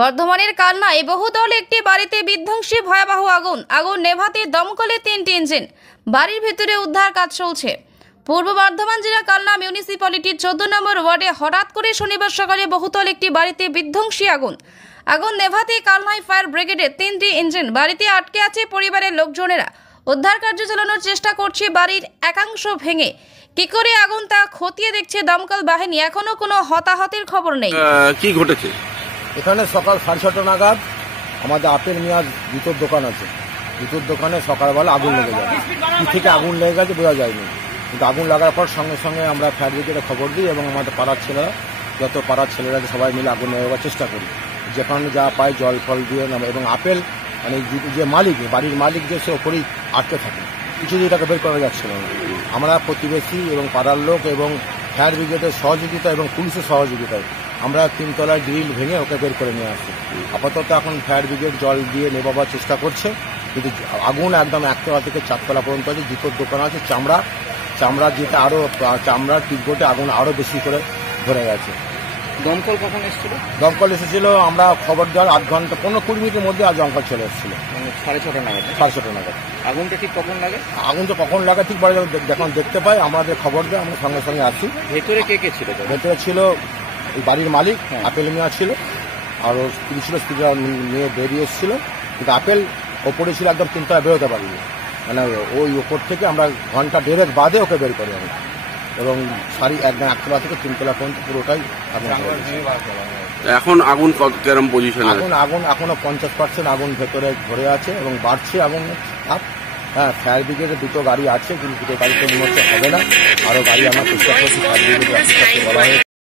বর্ধমানের কালনায় বহুতল একটি বাড়িতে বিধ্বংসী ভয়াবহ আগুন নেভাতে দমকলে 3টি ইঞ্জিন। বাড়ির ভেতরে উদ্ধার কাজ চলছে। পূর্ব বর্ধমান জেলা কালনা মিউনিসিপ্যালিটির 14 নম্বর ওয়ার্ডে হঠাৎ করে শনিবার সকালে বহুতল একটি বাড়িতে বিধ্বংসী আগুন নেভাতে কালনায় ফায়ার ব্রিগেডের 3টি ইঞ্জিন। বাড়িতে আটকে আছে পরিবারের লোকজনেরা। উদ্ধার কার্য চালানোর চেষ্টা করছে। বাড়ির একাংশ ভেঙে কি করে আগুন তা খতিয়ে দেখছে দমকল বাহিনী। এখনো কোনো হতাহতের খবর নেই। কি ঘটেছে এখানে? সকাল 6:30 নাগাদ আমাদের আপেল মিয়ার জুতোর দোকান আছে। জুতোর দোকানে সকালবেলা আগুন লেগে যায়। কি থেকে আগুন লেগে গেছে বোঝা যায়নি, কিন্তু আগুন লাগার পর সঙ্গে সঙ্গে আমরা ফায়ার ব্রিগেডে খবর দিই এবং আমাদের পাড়ার ছেলেরা, যত পাড়ার ছেলেরা সবাই মিলে আগুন নেওয়ার চেষ্টা করি। যেখানে যা পাই জল ফল দিয়ে এবং আপেল মানে যে মালিক, বাড়ির মালিক যে সে ওপরেই আটকে থাকে, কিছুতেই তাকে বের করা যাচ্ছিল না। আমরা প্রতিবেশী এবং পাড়ার লোক এবং ফায়ার ব্রিগেডের সহযোগিতা এবং পুলিশের সহযোগিতায় আমরা 3 তলায় গ্রিল ভেঙে ওকে বের করে নিয়ে আসি। আপাতত এখন ফায়ার ব্রিগেড জল দিয়ে নেভাবার চেষ্টা করছে, কিন্তু আগুন একদম 1 তলা থেকে 4 তলা পর্যন্ত আছে। জুতোর দোকান আছে, চামড়া যেটা আরও চামড়ার টিকবোটে আগুন আরও বেশি করে ধরে গেছে। দমকল কখন এসেছিল? দমকল এসেছিল আমরা খবর দেওয়ার 8 ঘন্টা 15-20 মিনিটের মধ্যে আজ দমকল চলে এসেছিল। 6:30 নাগাদ? 6:30 নাগাদ। আগুনটা ঠিক কখন লাগে? আগুন তো কখন লাগে ঠিক বাড়ি যখন দেখতে পাই আমাদের খবর দেয়, আমরা সঙ্গে সঙ্গে আসি। ভেতরে কে কে ছিল? ভেতরে ছিল এই বাড়ির মালিক, আপেল মিয়া ছিল, আর স্ত্রী ছিল, স্ত্রীরা নিয়ে বেরিয়ে এসেছিল। কিন্তু আপেল ওপরে ছিল, একদম 3 তলা বেরোতে পারিনি। মানে ওই ওপর থেকে আমরা ঘন্টা 1.5 বাদে ওকে বের করি আমি, এবং একদম 1 তলা থেকে 3 তলা পর্যন্ত পুরোটাই আগুন। এখন আগুন কেরম পজিশন? আগুন এখনো 50% আগুন ভেতরে ধরে আছে এবং বাড়ছে আগুন। হ্যাঁ, ফায়ার ব্রিগেডের 2টো গাড়ি আছে, কিন্তু 2টো গাড়িতে মনে হচ্ছে হবে না। আরও গাড়ি আমরা চেষ্টা করছি, ফায়ার ব্রিগেড বলা হয়েছে।